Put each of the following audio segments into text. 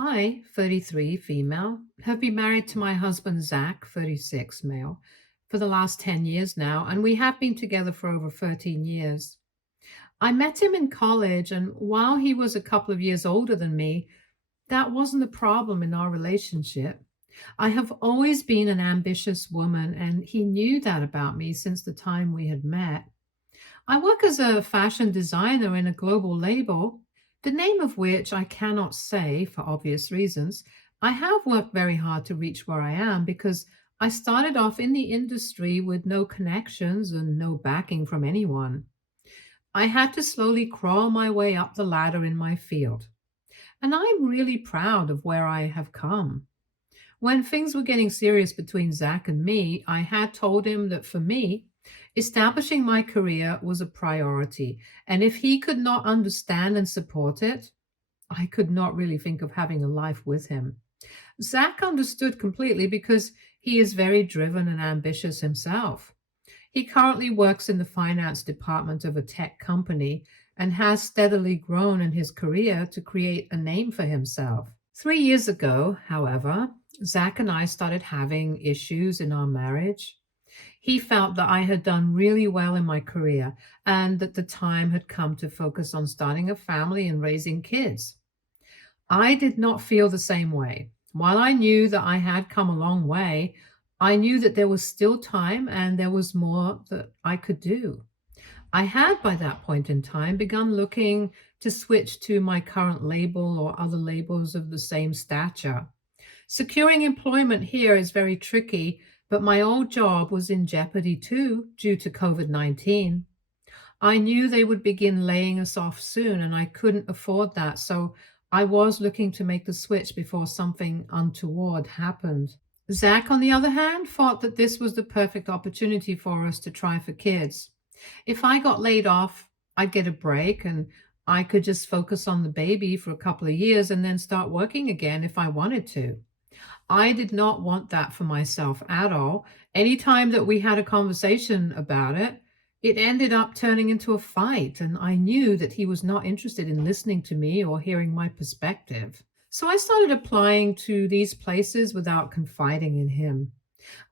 I, 33, female, have been married to my husband, Zack, 36, male, for the last 10 years now, and we have been together for over 13 years. I met him in college, and while he was a couple of years older than me, that wasn't a problem in our relationship. I have always been an ambitious woman, and he knew that about me since the time we had met. I work as a fashion designer in a global label, the name of which I cannot say for obvious reasons. I have worked very hard to reach where I am because I started off in the industry with no connections and no backing from anyone. I had to slowly crawl my way up the ladder in my field. And I'm really proud of where I have come. When things were getting serious between Zach and me, I had told him that for me, establishing my career was a priority. And if he could not understand and support it, I could not really think of having a life with him. Zach understood completely because he is very driven and ambitious himself. He currently works in the finance department of a tech company and has steadily grown in his career to create a name for himself. 3 years ago, however, Zach and I started having issues in our marriage. He felt that I had done really well in my career and that the time had come to focus on starting a family and raising kids. I did not feel the same way. While I knew that I had come a long way, I knew that there was still time and there was more that I could do. I had by that point in time begun looking to switch to my current label or other labels of the same stature. Securing employment here is very tricky, but my old job was in jeopardy too due to COVID-19. I knew they would begin laying us off soon, and I couldn't afford that. So I was looking to make the switch before something untoward happened. Zach, on the other hand, thought that this was the perfect opportunity for us to try for kids. If I got laid off, I'd get a break and I could just focus on the baby for a couple of years and then start working again if I wanted to. I did not want that for myself at all. Anytime that we had a conversation about it, it ended up turning into a fight, and I knew that he was not interested in listening to me or hearing my perspective. So I started applying to these places without confiding in him.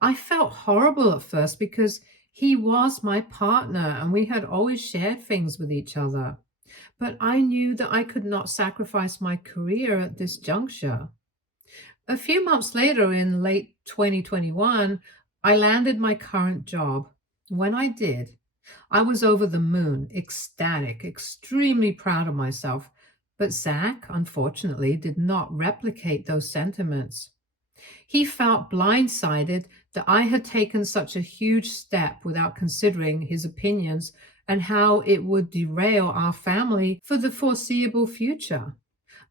I felt horrible at first because he was my partner and we had always shared things with each other. But I knew that I could not sacrifice my career at this juncture. A few months later, in late 2021, I landed my current job. When I did, I was over the moon, ecstatic, extremely proud of myself. But Zach, unfortunately, did not replicate those sentiments. He felt blindsided that I had taken such a huge step without considering his opinions and how it would derail our family for the foreseeable future.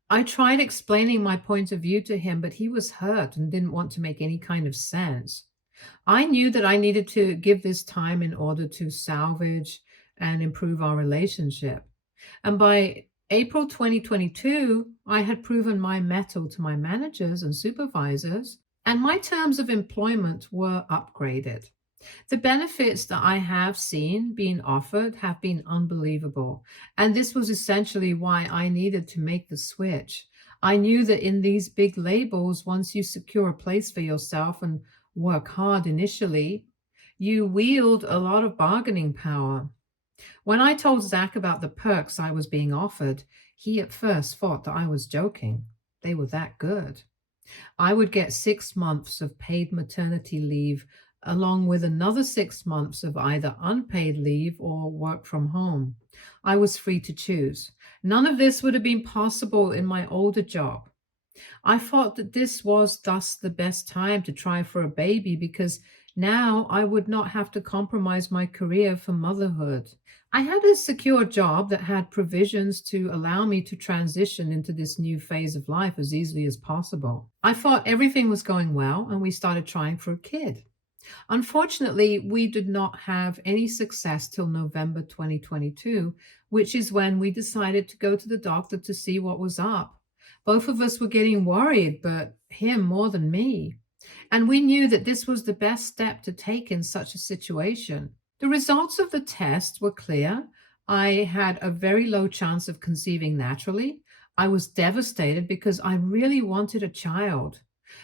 I tried explaining my point of view to him, but he was hurt and didn't want to make any kind of sense. I knew that I needed to give this time in order to salvage and improve our relationship. And by April 2022, I had proven my mettle to my managers and supervisors, and my terms of employment were upgraded. The benefits that I have seen being offered have been unbelievable. And this was essentially why I needed to make the switch. I knew that in these big labels, once you secure a place for yourself and work hard initially, you wield a lot of bargaining power. When I told Zach about the perks I was being offered, he at first thought that I was joking. They were that good. I would get 6 months of paid maternity leave, along with another 6 months of either unpaid leave or work from home. I was free to choose. None of this would have been possible in my older job. I thought that this was thus the best time to try for a baby because now I would not have to compromise my career for motherhood. I had a secure job that had provisions to allow me to transition into this new phase of life as easily as possible. I thought everything was going well, and we started trying for a kid. Unfortunately, we did not have any success till November 2022, which is when we decided to go to the doctor to see what was up. Both of us were getting worried, but him more than me. And we knew that this was the best step to take in such a situation. The results of the test were clear. I had a very low chance of conceiving naturally. I was devastated because I really wanted a child.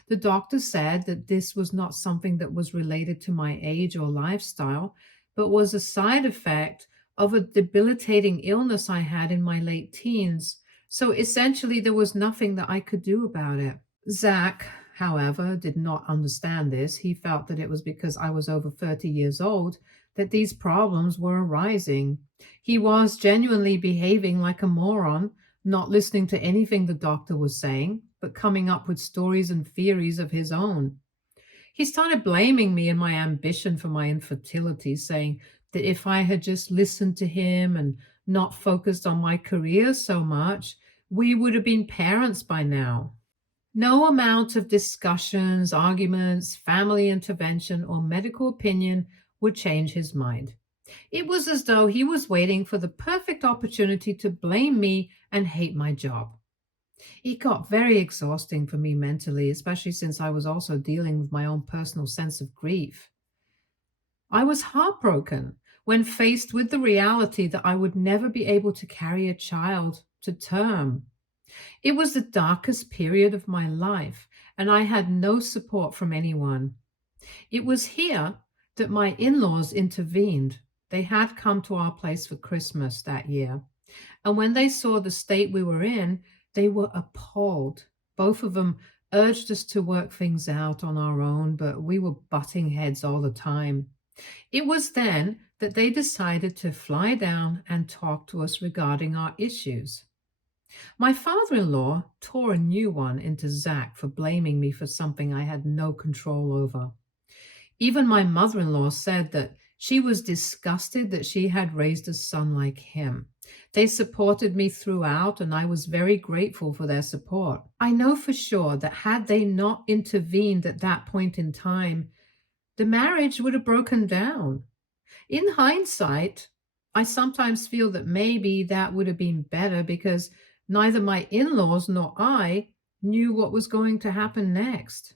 The doctor said that this was not something that was related to my age or lifestyle, but was a side effect of a debilitating illness I had in my late teens. So essentially, there was nothing that I could do about it. Zach, however, did not understand this. He felt that it was because I was over 30 years old that these problems were arising. He was genuinely behaving like a moron, not listening to anything the doctor was saying, but coming up with stories and theories of his own. He started blaming me and my ambition for my infertility, saying that if I had just listened to him and not focused on my career so much, we would have been parents by now. No amount of discussions, arguments, family intervention, or medical opinion would change his mind. It was as though he was waiting for the perfect opportunity to blame me and hate my job. It got very exhausting for me mentally, especially since I was also dealing with my own personal sense of grief. I was heartbroken when faced with the reality that I would never be able to carry a child to term. It was the darkest period of my life, and I had no support from anyone. It was here that my in laws intervened. They had come to our place for Christmas that year, and when they saw the state we were in, they were appalled. Both of them urged us to work things out on our own, but we were butting heads all the time. It was then that they decided to fly down and talk to us regarding our issues. My father in law tore a new one into Zack for blaming me for something I had no control over. Even my mother in law said that she was disgusted that she had raised a son like him. They supported me throughout, and I was very grateful for their support. I know for sure that had they not intervened at that point in time, the marriage would have broken down. In hindsight, I sometimes feel that maybe that would have been better because neither my in laws nor I knew what was going to happen next.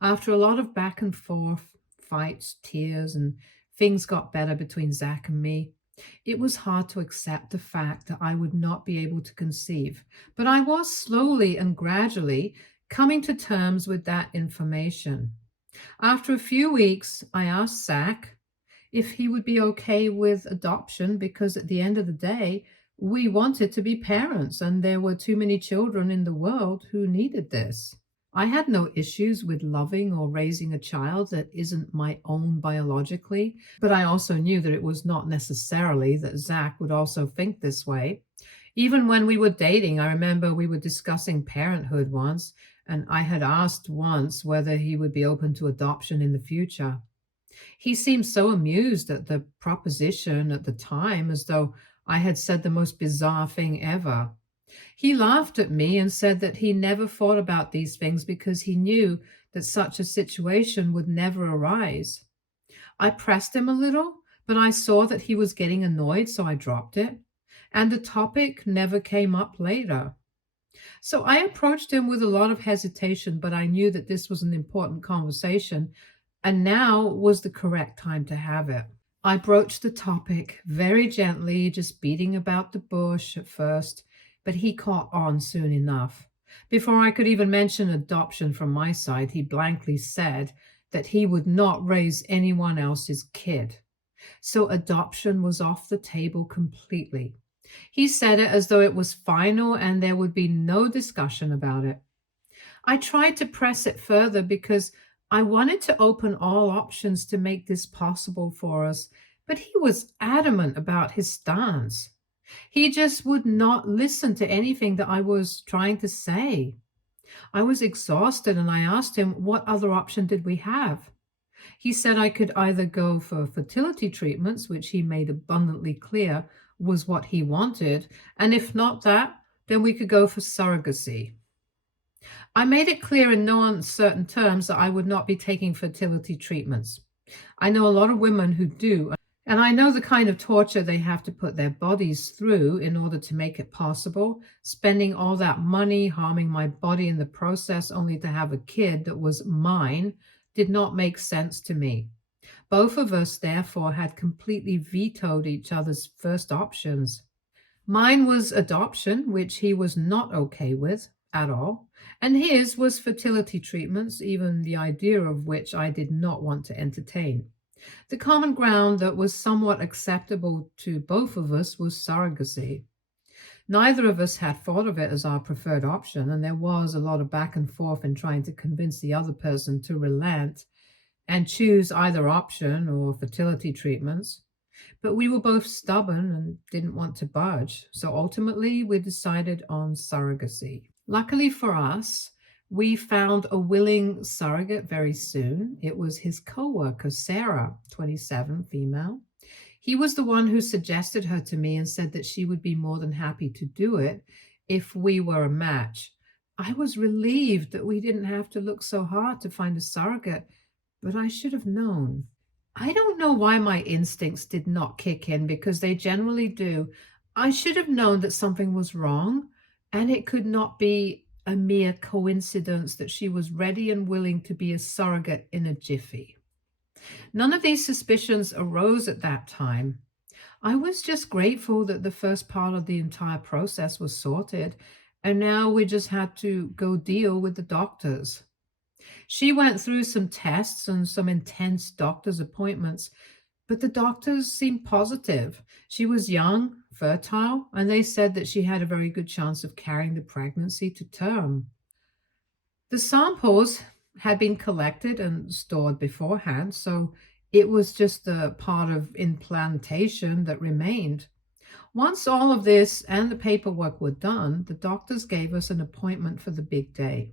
After a lot of back and forth, fights, tears, and things got better between Zach and me, it was hard to accept the fact that I would not be able to conceive. But I was slowly and gradually coming to terms with that information. After a few weeks, I asked Zach if he would be okay with adoption because at the end of the day, we wanted to be parents and there were too many children in the world who needed this. I had no issues with loving or raising a child that isn't my own biologically, but I also knew that it was not necessarily that Zach would also think this way. Even when we were dating, I remember we were discussing parenthood once, and I had asked once whether he would be open to adoption in the future. He seemed so amused at the proposition at the time, as though I had said the most bizarre thing ever. He laughed at me and said that he never thought about these things because he knew that such a situation would never arise. I pressed him a little, but I saw that he was getting annoyed, so I dropped it, and the topic never came up later. So I approached him with a lot of hesitation, but I knew that this was an important conversation, and now was the correct time to have it. I broached the topic very gently, just beating about the bush at first, but he caught on soon enough. Before I could even mention adoption from my side, he blankly said that he would not raise anyone else's kid. So adoption was off the table completely. He said it as though it was final and there would be no discussion about it. I tried to press it further because I wanted to open all options to make this possible for us, but he was adamant about his stance. He just would not listen to anything that I was trying to say. I was exhausted and I asked him, what other option did we have? He said I could either go for fertility treatments, which he made abundantly clear was what he wanted, and if not that, then we could go for surrogacy. I made it clear in no uncertain terms that I would not be taking fertility treatments. I know a lot of women who do, and I know the kind of torture they have to put their bodies through in order to make it possible. Spending all that money, harming my body in the process, only to have a kid that was mine, did not make sense to me. Both of us, therefore, had completely vetoed each other's first options. Mine was adoption, which he was not okay with at all, and his was fertility treatments, even the idea of which I did not want to entertain. The common ground that was somewhat acceptable to both of us was surrogacy. Neither of us had thought of it as our preferred option, and there was a lot of back and forth in trying to convince the other person to relent and choose either option or fertility treatments. But we were both stubborn and didn't want to budge, so ultimately we decided on surrogacy. Luckily for us, we found a willing surrogate very soon. It was his coworker, Sarah, 27, female. He was the one who suggested her to me and said that she would be more than happy to do it if we were a match. I was relieved that we didn't have to look so hard to find a surrogate, but I should have known. I don't know why my instincts did not kick in because they generally do. I should have known that something was wrong, and it could not be a mere coincidence that she was ready and willing to be a surrogate in a jiffy. None of these suspicions arose at that time. I was just grateful that the first part of the entire process was sorted, and now we just had to go deal with the doctors. She went through some tests and some intense doctor's appointments, but the doctors seemed positive. She was young, fertile, and they said that she had a very good chance of carrying the pregnancy to term. The samples had been collected and stored beforehand, so it was just a part of implantation that remained. Once all of this and the paperwork were done, the doctors gave us an appointment for the big day.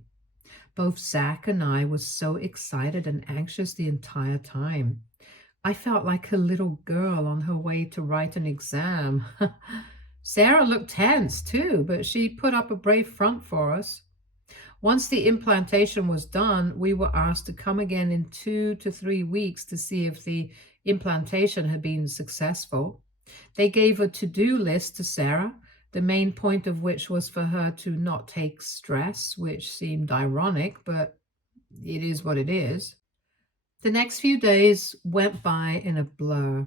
Both Zach and I were so excited and anxious the entire time. I felt like a little girl on her way to write an exam. Sarah looked tense too, but she put up a brave front for us. Once the implantation was done, we were asked to come again in 2 to 3 weeks to see if the implantation had been successful. They gave a to-do list to Sarah, the main point of which was for her to not take stress, which seemed ironic, but it is what it is. The next few days went by in a blur.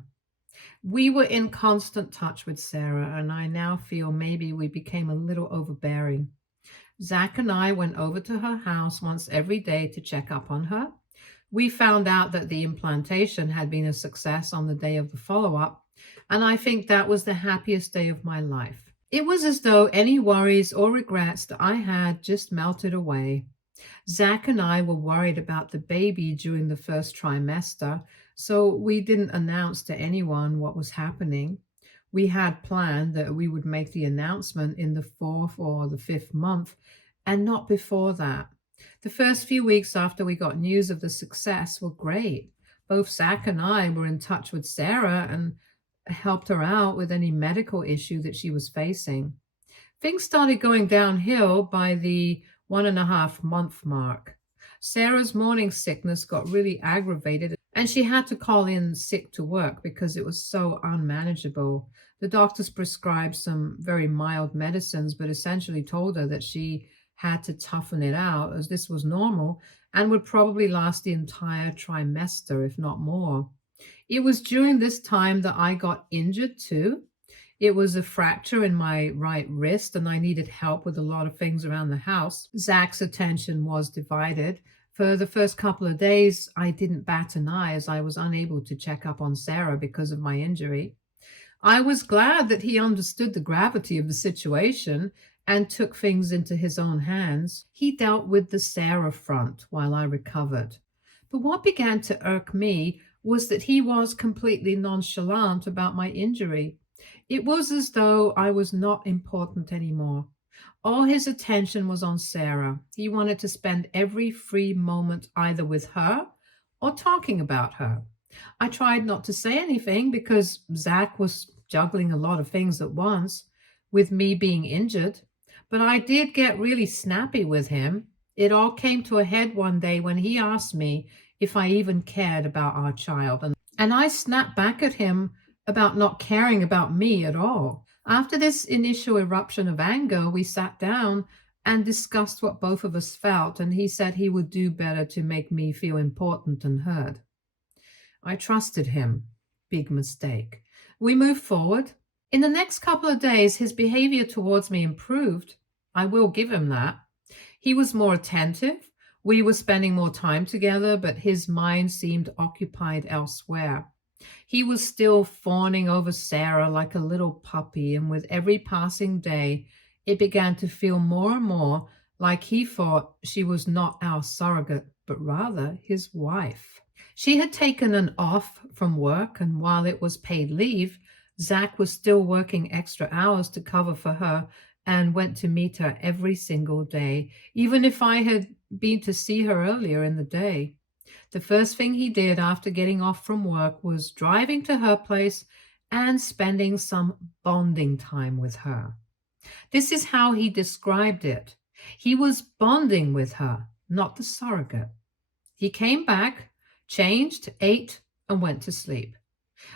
We were in constant touch with Sarah, and I now feel maybe we became a little overbearing. Zach and I went over to her house once every day to check up on her. We found out that the implantation had been a success on the day of the follow-up, and I think that was the happiest day of my life. It was as though any worries or regrets that I had just melted away. Zach and I were worried about the baby during the first trimester, so we didn't announce to anyone what was happening. We had planned that we would make the announcement in the fourth or the fifth month, and not before that. The first few weeks after we got news of the success were great. Both Zach and I were in touch with Sarah and helped her out with any medical issue that she was facing. Things started going downhill by the 1.5 month mark. Sarah's morning sickness got really aggravated and she had to call in sick to work because it was so unmanageable. The doctors prescribed some very mild medicines, but essentially told her that she had to toughen it out as this was normal and would probably last the entire trimester, if not more. It was during this time that I got injured too. It was a fracture in my right wrist, and I needed help with a lot of things around the house. Zach's attention was divided. For the first couple of days, I didn't bat an eye as I was unable to check up on Sarah because of my injury. I was glad that he understood the gravity of the situation and took things into his own hands. He dealt with the Sarah front while I recovered. But what began to irk me was that he was completely nonchalant about my injury. It was as though I was not important anymore. All his attention was on Sarah. He wanted to spend every free moment either with her or talking about her. I tried not to say anything because Zach was juggling a lot of things at once, with me being injured. But I did get really snappy with him. It all came to a head one day when he asked me if I even cared about our child. And I snapped back at him about not caring about me at all. After this initial eruption of anger, we sat down and discussed what both of us felt, and he said he would do better to make me feel important and heard. I trusted him. Big mistake. We moved forward. In the next couple of days, his behavior towards me improved. I will give him that. He was more attentive. We were spending more time together, but his mind seemed occupied elsewhere. He was still fawning over Sarah like a little puppy, and with every passing day, it began to feel more and more like he thought she was not our surrogate, but rather his wife. She had taken an off from work, and while it was paid leave, Zack was still working extra hours to cover for her and went to meet her every single day, even if I had been to see her earlier in the day. The first thing he did after getting off from work was driving to her place and spending some bonding time with her. This is how he described it. He was bonding with her, not the surrogate. He came back, changed, ate, and went to sleep.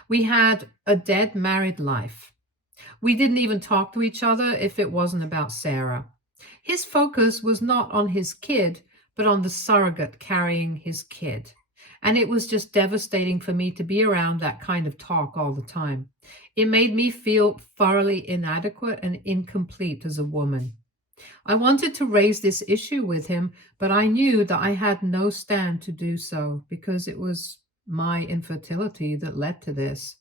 We had a dead married life. We didn't even talk to each other if it wasn't about Sarah. His focus was not on his kid, but on the surrogate carrying his kid. And it was just devastating for me to be around that kind of talk all the time. It made me feel thoroughly inadequate and incomplete as a woman. I wanted to raise this issue with him, but I knew that I had no stand to do so because it was my infertility that led to this.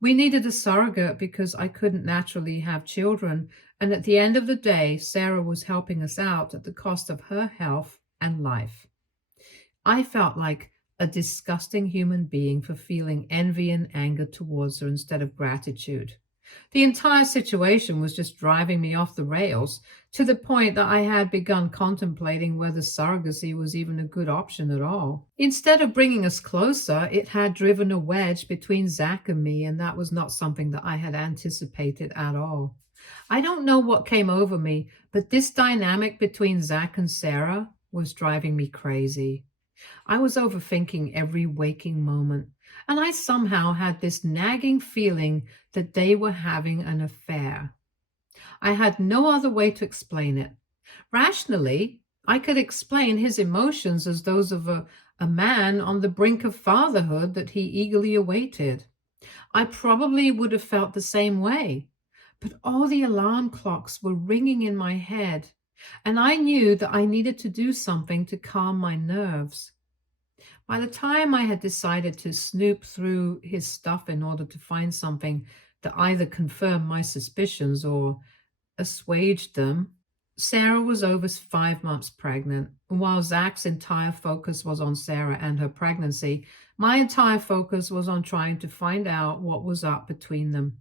We needed a surrogate because I couldn't naturally have children, and at the end of the day, Sarah was helping us out at the cost of her health and life. I felt like a disgusting human being for feeling envy and anger towards her instead of gratitude. The entire situation was just driving me off the rails to the point that I had begun contemplating whether surrogacy was even a good option at all. Instead of bringing us closer, it had driven a wedge between Zack and me, and that was not something that I had anticipated at all. I don't know what came over me, but this dynamic between Zack and Sarah was driving me crazy. I was overthinking every waking moment, and I somehow had this nagging feeling that they were having an affair. I had no other way to explain it. Rationally, I could explain his emotions as those of a man on the brink of fatherhood that he eagerly awaited. I probably would have felt the same way, but all the alarm clocks were ringing in my head, and I knew that I needed to do something to calm my nerves. By the time I had decided to snoop through his stuff in order to find something that either confirmed my suspicions or assuaged them, Sarah was over 5 months pregnant. While Zach's entire focus was on Sarah and her pregnancy, my entire focus was on trying to find out what was up between them.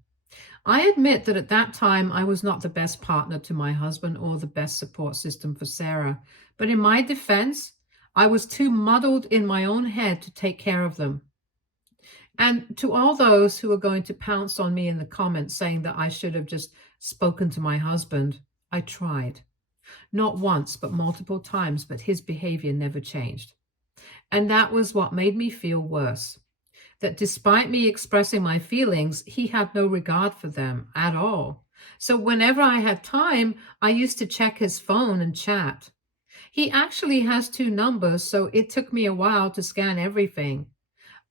I admit that at that time I was not the best partner to my husband or the best support system for Sarah, but in my defense, I was too muddled in my own head to take care of them. And to all those who are going to pounce on me in the comments saying that I should have just spoken to my husband, I tried. Not once, but multiple times, but his behavior never changed. And that was what made me feel worse. That despite me expressing my feelings, he had no regard for them at all. So whenever I had time, I used to check his phone and chat. He actually has two numbers, so it took me a while to scan everything.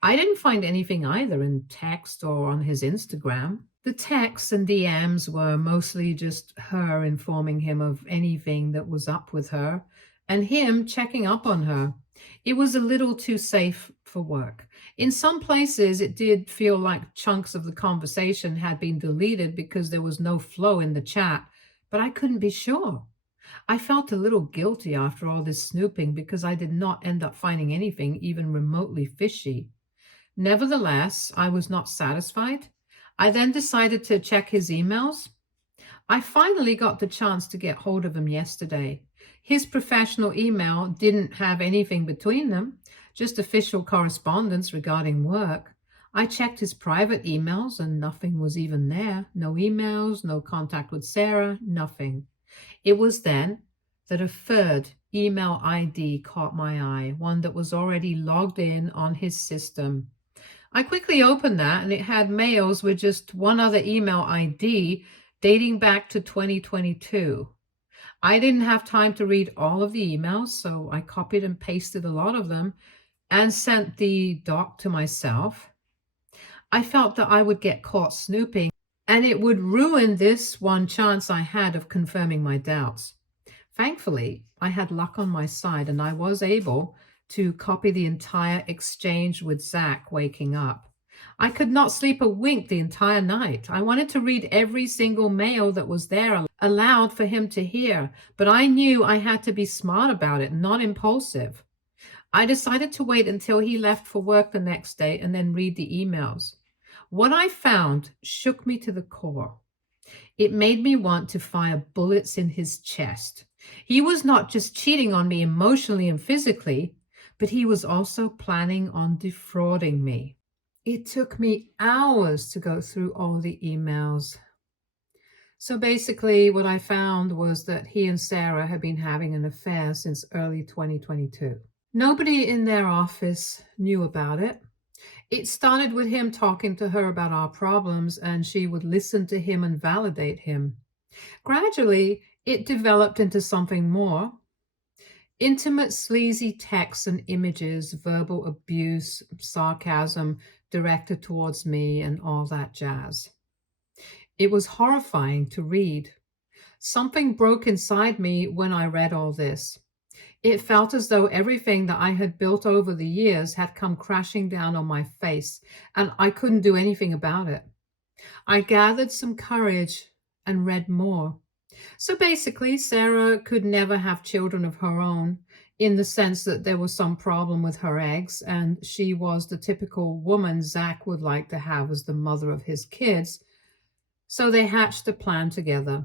I didn't find anything either in text or on his Instagram. The texts and DMs were mostly just her informing him of anything that was up with her and him checking up on her. It was a little too safe for work. In some places, it did feel like chunks of the conversation had been deleted because there was no flow in the chat, but I couldn't be sure. I felt a little guilty after all this snooping because I did not end up finding anything even remotely fishy. Nevertheless, I was not satisfied. I then decided to check his emails. I finally got the chance to get hold of him yesterday. His professional email didn't have anything between them, just official correspondence regarding work. I checked his private emails and nothing was even there. No emails, no contact with Sarah, nothing. It was then that a third email ID caught my eye, one that was already logged in on his system. I quickly opened that and it had mails with just one other email ID dating back to 2022. I didn't have time to read all of the emails, so I copied and pasted a lot of them and sent the doc to myself. I felt that I would get caught snooping and it would ruin this one chance I had of confirming my doubts. Thankfully, I had luck on my side and I was able to copy the entire exchange with Zack waking up. I could not sleep a wink the entire night. I wanted to read every single mail that was there aloud for him to hear, but I knew I had to be smart about it, not impulsive. I decided to wait until he left for work the next day and then read the emails. What I found shook me to the core. It made me want to fire bullets in his chest. He was not just cheating on me emotionally and physically, but he was also planning on defrauding me. It took me hours to go through all the emails. So basically, what I found was that he and Sarah had been having an affair since early 2022. Nobody in their office knew about it. It started with him talking to her about our problems, and she would listen to him and validate him. Gradually, it developed into something more. Intimate, sleazy texts and images, verbal abuse, sarcasm directed towards me, and all that jazz. It was horrifying to read. Something broke inside me when I read all this. It felt as though everything that I had built over the years had come crashing down on my face, and I couldn't do anything about it. I gathered some courage and read more. So basically, Sarah could never have children of her own, in the sense that there was some problem with her eggs, and she was the typical woman Zack would like to have as the mother of his kids. So they hatched a plan together.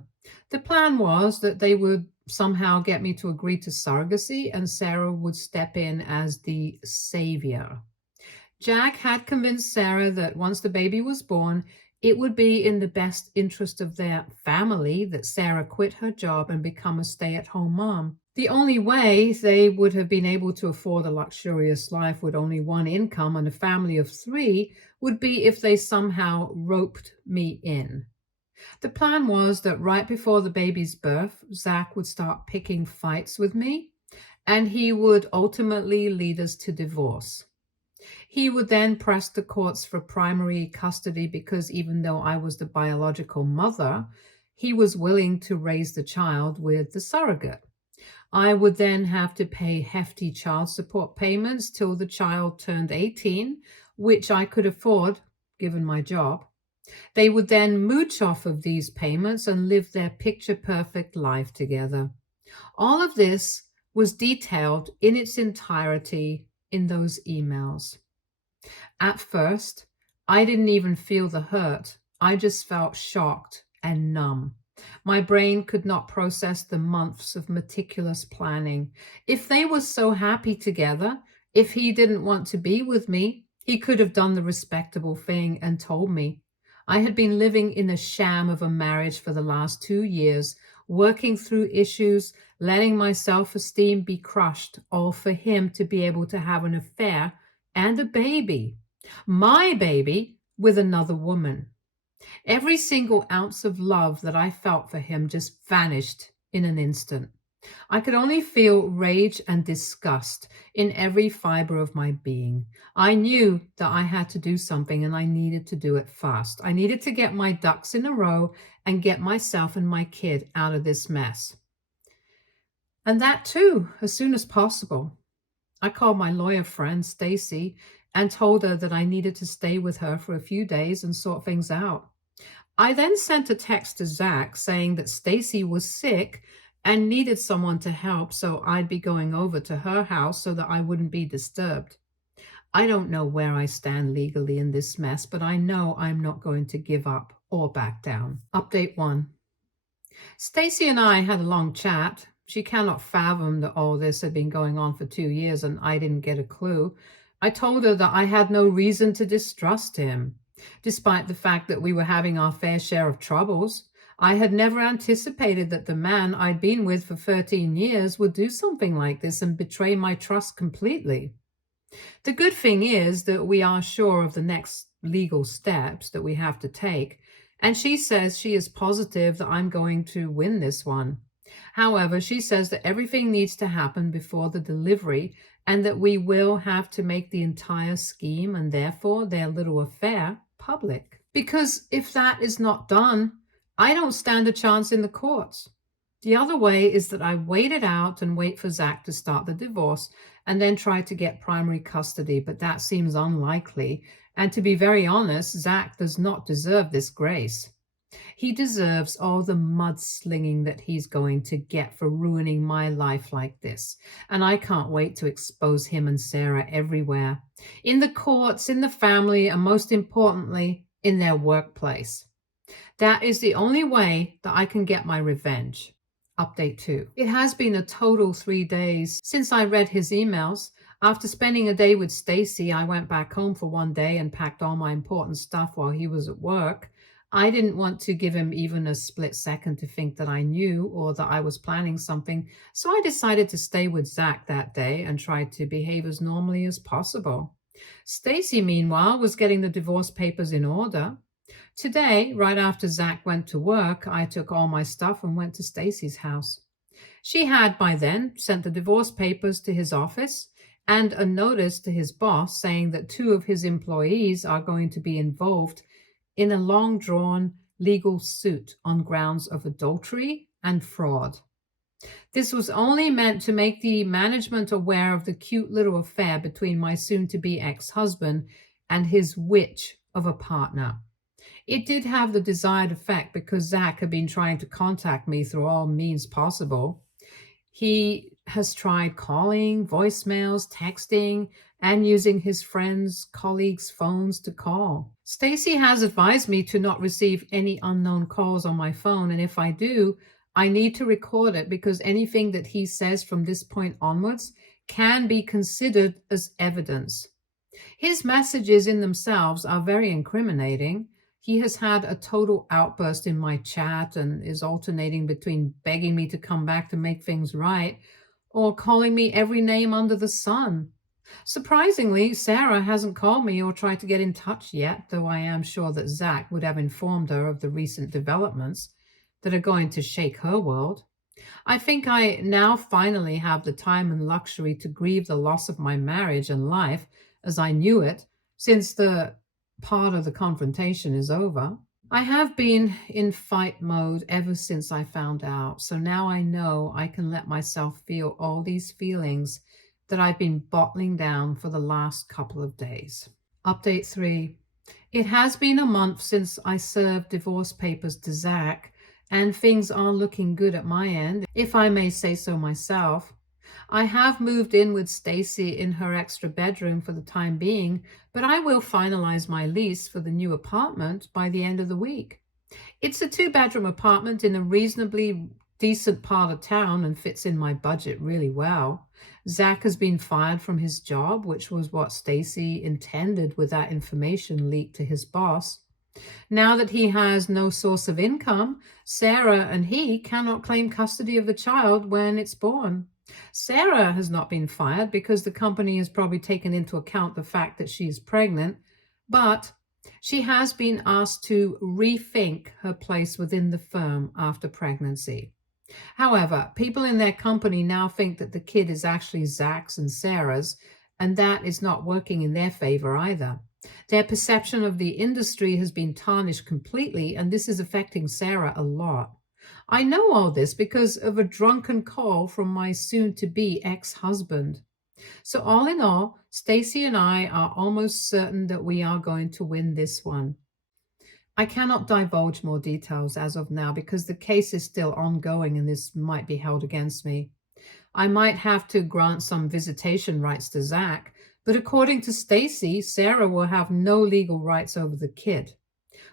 The plan was that they would somehow get me to agree to surrogacy, and Sarah would step in as the savior. Jack had convinced Sarah that once the baby was born, it would be in the best interest of their family that Sarah quit her job and become a stay-at-home mom. The only way they would have been able to afford a luxurious life with only one income and a family of three would be if they somehow roped me in. The plan was that right before the baby's birth, Zack would start picking fights with me, and he would ultimately lead us to divorce. He would then press the courts for primary custody because even though I was the biological mother, he was willing to raise the child with the surrogate. I would then have to pay hefty child support payments till the child turned 18, which I could afford given my job. They would then mooch off of these payments and live their picture-perfect life together. All of this was detailed in its entirety in those emails. At first, I didn't even feel the hurt. I just felt shocked and numb. My brain could not process the months of meticulous planning. If they were so happy together, if he didn't want to be with me, he could have done the respectable thing and told me. I had been living in a sham of a marriage for the last 2 years, working through issues, letting my self-esteem be crushed, all for him to be able to have an affair and a baby. My baby with another woman. Every single ounce of love that I felt for him just vanished in an instant. I could only feel rage and disgust in every fiber of my being. I knew that I had to do something and I needed to do it fast. I needed to get my ducks in a row and get myself and my kid out of this mess. And that too, as soon as possible. I called my lawyer friend, Stacy, and told her that I needed to stay with her for a few days and sort things out. I then sent a text to Zack saying that Stacy was sick and needed someone to help, so I'd be going over to her house so that I wouldn't be disturbed. I don't know where I stand legally in this mess, but I know I'm not going to give up or back down. Update 1. Stacy and I had a long chat. She cannot fathom that all this had been going on for 2 years and I didn't get a clue. I told her that I had no reason to distrust him. Despite the fact that we were having our fair share of troubles, I had never anticipated that the man I'd been with for 13 years would do something like this and betray my trust completely. The good thing is that we are sure of the next legal steps that we have to take, and she says she is positive that I'm going to win this one. However, she says that everything needs to happen before the delivery and that we will have to make the entire scheme and therefore their little affair public. Because if that is not done, I don't stand a chance in the courts. The other way is that I wait it out and wait for Zach to start the divorce and then try to get primary custody, but that seems unlikely. And to be very honest, Zach does not deserve this grace. He deserves all the mudslinging that he's going to get for ruining my life like this. And I can't wait to expose him and Sarah everywhere, in the courts, in the family, and most importantly, in their workplace. That is the only way that I can get my revenge. Update 2. It has been a total 3 days since I read his emails. After spending a day with Stacy, I went back home for 1 day and packed all my important stuff while he was at work. I didn't want to give him even a split second to think that I knew or that I was planning something, so I decided to stay with Zach that day and try to behave as normally as possible. Stacy, meanwhile, was getting the divorce papers in order. Today, right after Zach went to work, I took all my stuff and went to Stacy's house. She had by then sent the divorce papers to his office and a notice to his boss saying that 2 of his employees are going to be involved in a long drawn legal suit on grounds of adultery and fraud. This was only meant to make the management aware of the cute little affair between my soon to be ex husband and his witch of a partner. It did have the desired effect because Zach had been trying to contact me through all means possible. He has tried calling, voicemails, texting, and using his friends' colleagues' phones to call. Stacy has advised me to not receive any unknown calls on my phone, and if I do, I need to record it because anything that he says from this point onwards can be considered as evidence. His messages in themselves are very incriminating. He has had a total outburst in my chat and is alternating between begging me to come back to make things right or calling me every name under the sun. Surprisingly, Sarah hasn't called me or tried to get in touch yet, though I am sure that Zach would have informed her of the recent developments that are going to shake her world. I think I now finally have the time and luxury to grieve the loss of my marriage and life as I knew it, since the part of the confrontation is over. I have been in fight mode ever since I found out, so now I know I can let myself feel all these feelings that I've been bottling down for the last couple of days. Update 3. It has been a month since I served divorce papers to Zach, and things are looking good at my end, if I may say so myself. I have moved in with Stacy in her extra bedroom for the time being, but I will finalize my lease for the new apartment by the end of the week. It's a 2-bedroom apartment in a reasonably decent part of town and fits in my budget really well. Zach has been fired from his job, which was what Stacy intended with that information leaked to his boss. Now that he has no source of income, Sarah and he cannot claim custody of the child when it's born. Sarah has not been fired because the company has probably taken into account the fact that she is pregnant, but she has been asked to rethink her place within the firm after pregnancy. However, people in their company now think that the kid is actually Zach's and Sarah's, and that is not working in their favor either. Their perception of the industry has been tarnished completely, and this is affecting Sarah a lot. I know all this because of a drunken call from my soon-to-be ex-husband. So all in all, Stacy and I are almost certain that we are going to win this one. I cannot divulge more details as of now because the case is still ongoing and this might be held against me. I might have to grant some visitation rights to Zach, but according to Stacy, Sarah will have no legal rights over the kid,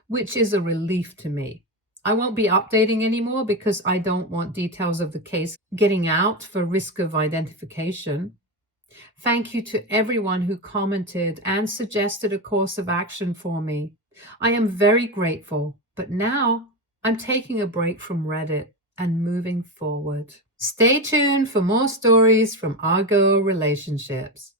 which is a relief to me. I won't be updating anymore because I don't want details of the case getting out for risk of identification. Thank you to everyone who commented and suggested a course of action for me. I am very grateful, but now I'm taking a break from Reddit and moving forward. Stay tuned for more stories from our girl relationships.